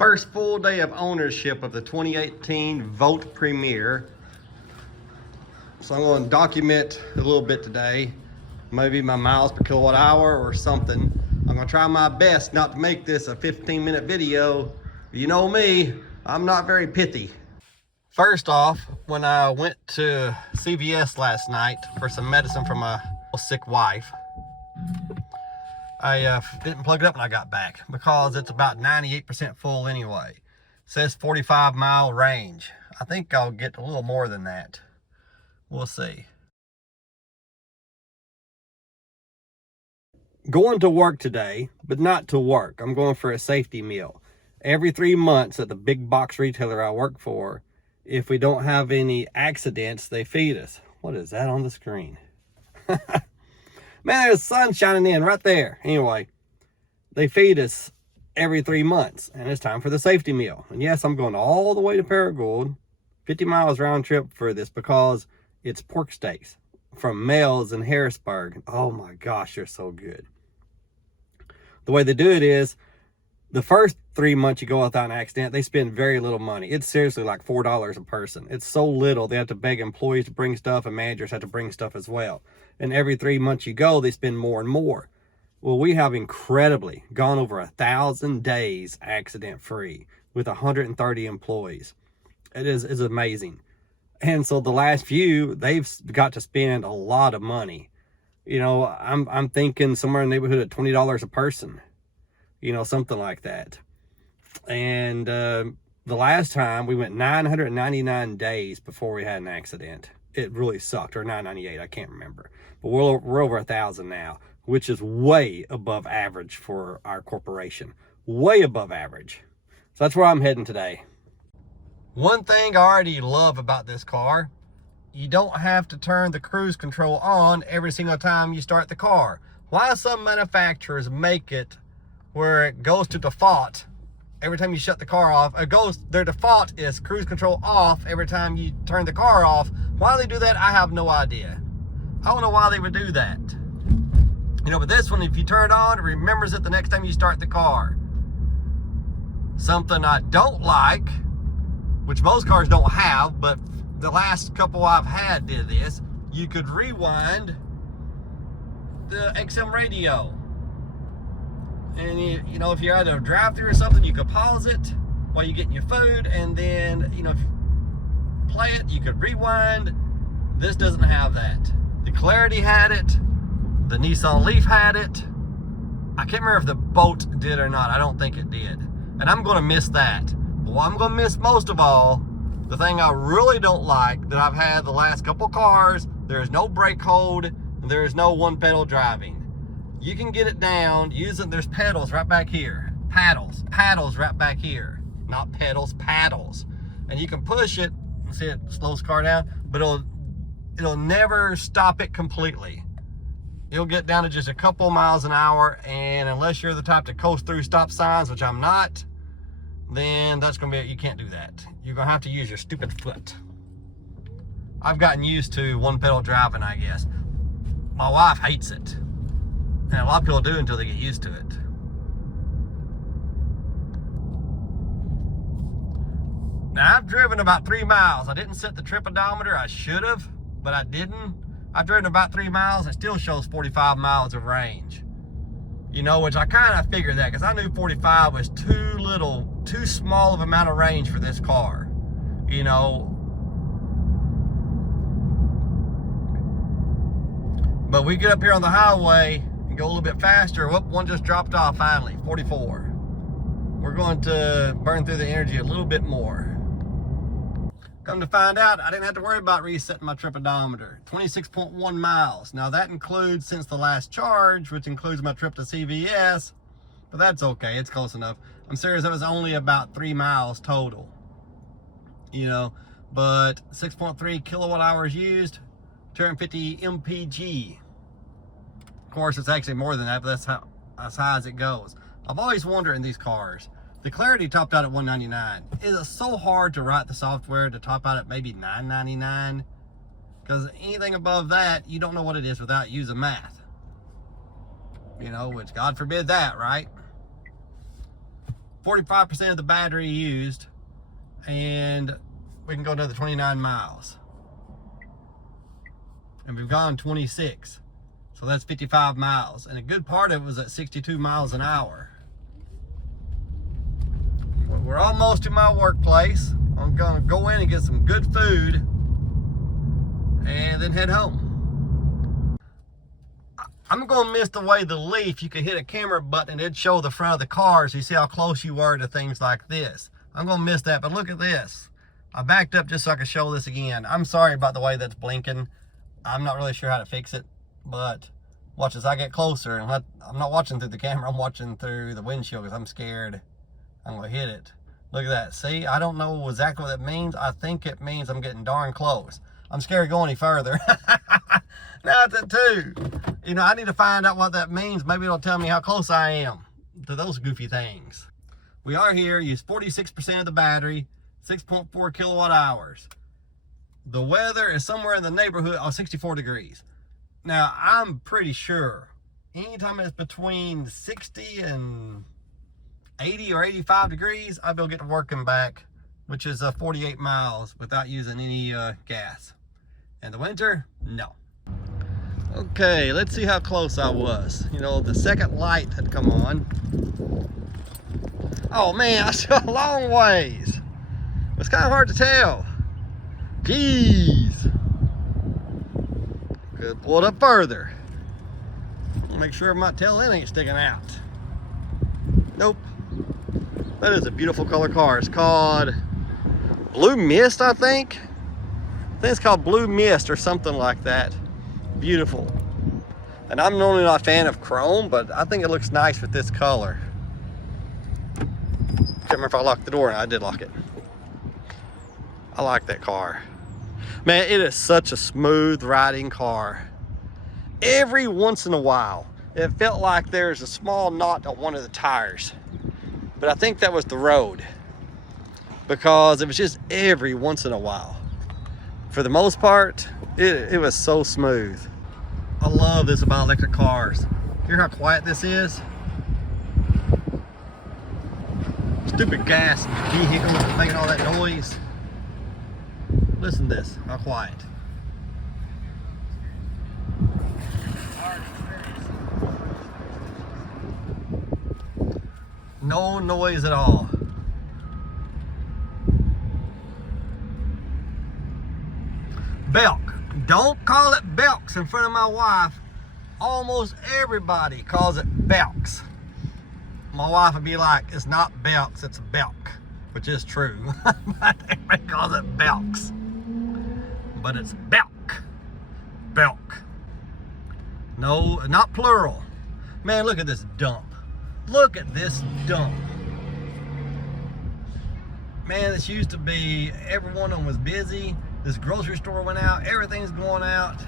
First full day of ownership of the 2018 Volt Premier. So I'm going to document a little bit today, maybe my miles per kilowatt hour or something. I'm going to try my best not to make this a 15-minute video. You know me, I'm not very pithy. First off, when I went to CVS last night for some medicine for my sick wife, I didn't plug it up when I got back because it's about 98% full anyway. It says 45-mile range. I think I'll get a little more than that. We'll see. Going to work today, but not to work. I'm going for a safety meal. Every 3 months at the big box retailer I work for, if we don't have any accidents, they feed us. What is that on the screen? Man, there's the sun shining in right there. Anyway, they feed us every 3 months, and it's time for the safety meal. And yes, I'm going all the way to Paragould, 50 miles round trip for this because it's pork steaks from Mel's in Harrisburg. Oh my gosh, they're so good. The way they do it is, the first 3 months you go without an accident, they spend very little money. It's seriously like $4 a person. It's so little, they have to beg employees to bring stuff, and managers have to bring stuff as well. And every 3 months you go, they spend more and more. Well, we have incredibly gone over 1,000 days accident-free with 130 employees. It is amazing. And so the last few, they've got to spend a lot of money. You know, I'm thinking somewhere in the neighborhood of $20 a person. You know, something like that. And the last time we went 999 days before we had an accident. It really sucked, or 998, I can't remember. But we're over 1,000 now, which is way above average for our corporation. Way above average. So that's where I'm heading today. One thing I already love about this car, you don't have to turn the cruise control on every single time you start the car. Why some manufacturers make it where it goes to default every time you shut the car off. Their default is cruise control off every time you turn the car off. Why they do that, I have no idea. I don't know why they would do that. You know, but this one, if you turn it on, it remembers it the next time you start the car. Something I don't like, which most cars don't have, but the last couple I've had did this, you could rewind the XM radio. And you know, if you're at a drive-thru or something, you could pause it while you're getting your food, and then, you know, if you play it, you could rewind. This doesn't have that. The Clarity had it. The Nissan Leaf had it. I can't remember if the Bolt did or not. I don't think it did. And I'm going to miss that. But what I'm going to miss most of all, the thing I really don't like that I've had the last couple cars, there's no brake hold, there is no one pedal driving. You can get it down using, there's pedals right back here. Paddles right back here. Not pedals, paddles. And you can push it, see it slows the car down, but it'll never stop it completely. You'll get down to just a couple miles an hour, and unless you're the type to coast through stop signs, which I'm not, then that's gonna be it. You can't do that. You're gonna have to use your stupid foot. I've gotten used to one pedal driving, I guess. My wife hates it. And a lot of people do until they get used to it. Now, I've driven about 3 miles. I didn't set the trip odometer. I should have, but I didn't. I've driven about 3 miles. It still shows 45 miles of range. You know, which I kind of figured that because I knew 45 was too small of amount of range for this car. You know. But we get up here on the highway and go a little bit faster. Whoop, one just dropped off finally, 44. We're going to burn through the energy a little bit more. Come to find out, I didn't have to worry about resetting my trip odometer. 26.1 miles. Now that includes since the last charge, which includes my trip to CVS, but that's okay, it's close enough. I'm serious, it was only about 3 miles total. You know, but 6.3 kilowatt hours used, 250 mpg. Of course, it's actually more than that, but that's how as high as it goes. I've always wondered in these cars, the Clarity topped out at $199. Is it so hard to write the software to top out at maybe $999? Because anything above that, you don't know what it is without using math. You know, which God forbid that, right? 45% of the battery used, and we can go another 29 miles. And we've gone 26. So that's 55 miles. And a good part of it was at 62 miles an hour. We're almost to my workplace. I'm gonna go in and get some good food and then head home. I'm gonna miss the way the Leaf, you could hit a camera button and it'd show the front of the car so you see how close you were to things like this. I'm gonna miss that, but look at this. I backed up just so I could show this again. I'm sorry about the way that's blinking. I'm not really sure how to fix it, but watch as I get closer. And I'm not watching through the camera, I'm watching through the windshield because I'm scared I'm gonna hit it. Look at that. See, I don't know exactly what that means. I think it means I'm getting darn close. I'm scared to go any further. Now it's at 2. You know, I need to find out what that means. Maybe it'll tell me how close I am to those goofy things. We are here, use 46% of the battery, 6.4 kilowatt hours. The weather is somewhere in the neighborhood of 64 degrees. Now, I'm pretty sure anytime it's between 60 and 80 or 85 degrees, I'll be able to get to work and back, which is 48 miles without using any gas. In the winter, no. Okay, let's see how close I was. You know, the second light had come on. Oh man, I saw a long ways. It's kind of hard to tell. Jeez. Could pull it up further. Make sure my tail end ain't sticking out. Nope. That is a beautiful color car. It's called Blue Mist, I think. I think it's called Blue Mist or something like that. Beautiful. And I'm normally not a fan of chrome, but I think it looks nice with this color. Can't remember if I locked the door. I did lock it. I like that car. Man, it is such a smooth riding car. Every once in a while, it felt like there's a small knot on one of the tires. But I think that was the road, because it was just every once in a while. For the most part, it was so smooth. I love this about electric cars. Hear how quiet this is? Stupid gas vehicle making all that noise. Listen to this, how quiet. No noise at all. Belk. Don't call it Belks in front of my wife. Almost everybody calls it Belks. My wife would be like, it's not Belks, it's Belk, which is true. But everybody calls it Belks. But it's Belk. Belk. No, not plural. Man, look at this dump. Look at this dump. Man, this used to be, every one of them was busy. This grocery store went out, everything's going out.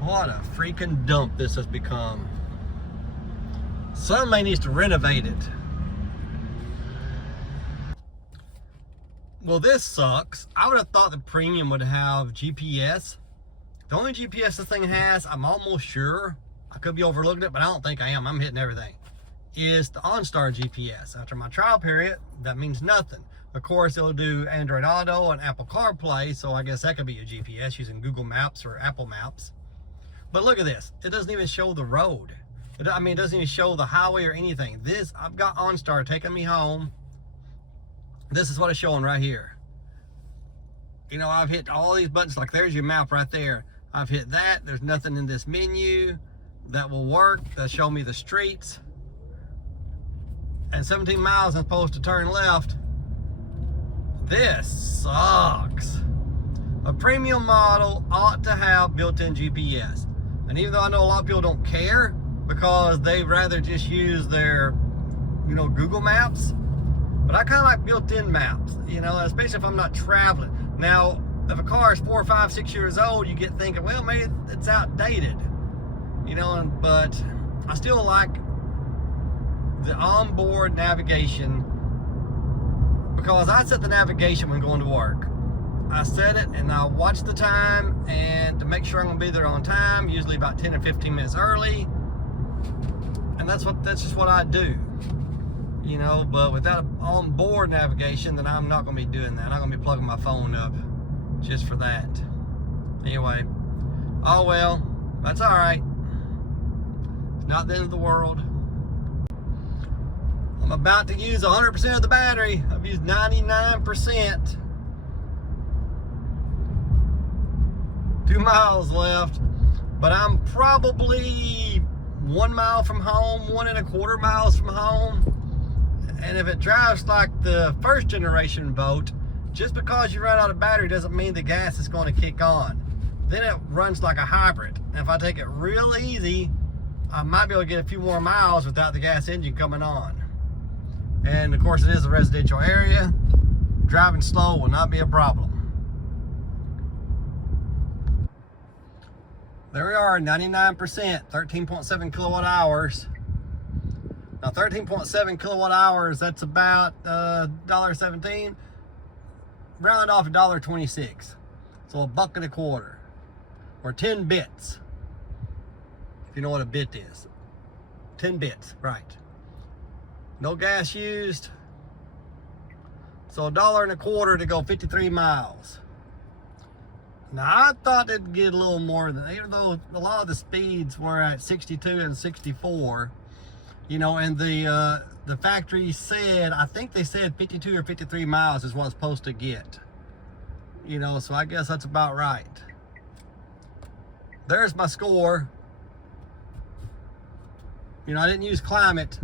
What a freaking dump this has become. Somebody needs to renovate it. Well, this sucks. I would have thought the Premium would have GPS. The only GPS this thing has, I'm almost sure, I could be overlooking it, but I don't think I am. I'm hitting everything. Is the OnStar GPS. After my trial period, that means nothing. Of course, it'll do Android Auto and Apple CarPlay, so I guess that could be a GPS using Google Maps or Apple Maps. But look at this. It doesn't even show the road. It doesn't even show the highway or anything. This, I've got OnStar taking me home. This is what it's showing right here. You know, I've hit all these buttons, like there's your map right there. I've hit that. There's nothing in this menu that will work. That'll show me the streets. And 17 miles I'm supposed to turn left. This sucks. A premium model ought to have built-in GPS. And even though I know a lot of people don't care because they'd rather just use their, you know, Google Maps, but I kind of like built-in maps, you know, especially if I'm not traveling. Now, if a car is 4, 5, 6 years old, you get thinking, well, maybe it's outdated, you know, but I still like the onboard navigation because I set the navigation when going to work. I set it and I watch the time, and to make sure I'm gonna be there on time, usually about 10 or 15 minutes early. And that's just what I do. You know, but without onboard navigation, then I'm not going to be doing that. I'm not going to be plugging my phone up just for that. Anyway, oh well, that's all right. It's not the end of the world. I'm about to use 100% of the battery. I've used 99%. 2 miles left, but I'm probably 1 mile from home, 1.25 miles from home. And if it drives like the first generation Volt, just because you run out of battery doesn't mean the gas is going to kick on. Then it runs like a hybrid. And if I take it real easy, I might be able to get a few more miles without the gas engine coming on. And of course, it is a residential area. Driving slow will not be a problem. There we are, 99%, 13.7 kilowatt hours. Now 13.7 kilowatt hours, that's about $1.17. Round it off to $1.26. So $1.25. Or 10 bits. If you know what a bit is. 10 bits, right. No gas used. So $1.25 to go 53 miles. Now I thought it'd get a little more than, even though a lot of the speeds were at 62 and 64. You know, and the factory said, I think they said 52 or 53 miles is what it's supposed to get. You know, so I guess that's about right. There's my score. You know, I didn't use climate.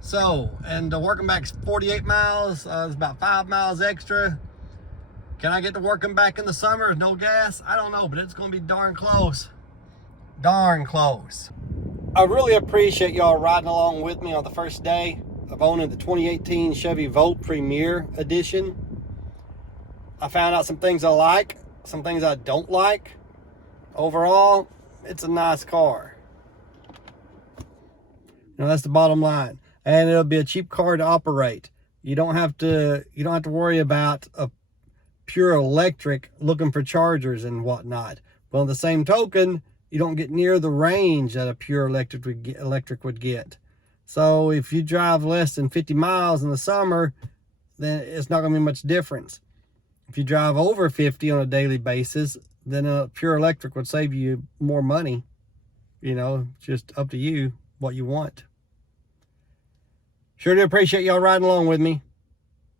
So, and working back's 48 miles. It's about 5 miles extra. Can I get to working back in the summer with no gas? I don't know, but it's going to be darn close. Darn close. I really appreciate y'all riding along with me on the first day of owning the 2018 Chevy Volt Premier Edition. I found out some things I like, some things I don't like. Overall, it's a nice car. You know, that's the bottom line. And it'll be a cheap car to operate. You don't have to worry about a pure electric looking for chargers and whatnot. Well, on the same token, you don't get near the range that a pure electric would get. So if you drive less than 50 miles in the summer, then it's not going to be much difference. If you drive over 50 on a daily basis, then a pure electric would save you more money. You know, just up to you what you want. Sure do appreciate y'all riding along with me.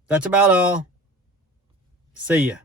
That's about all. See ya.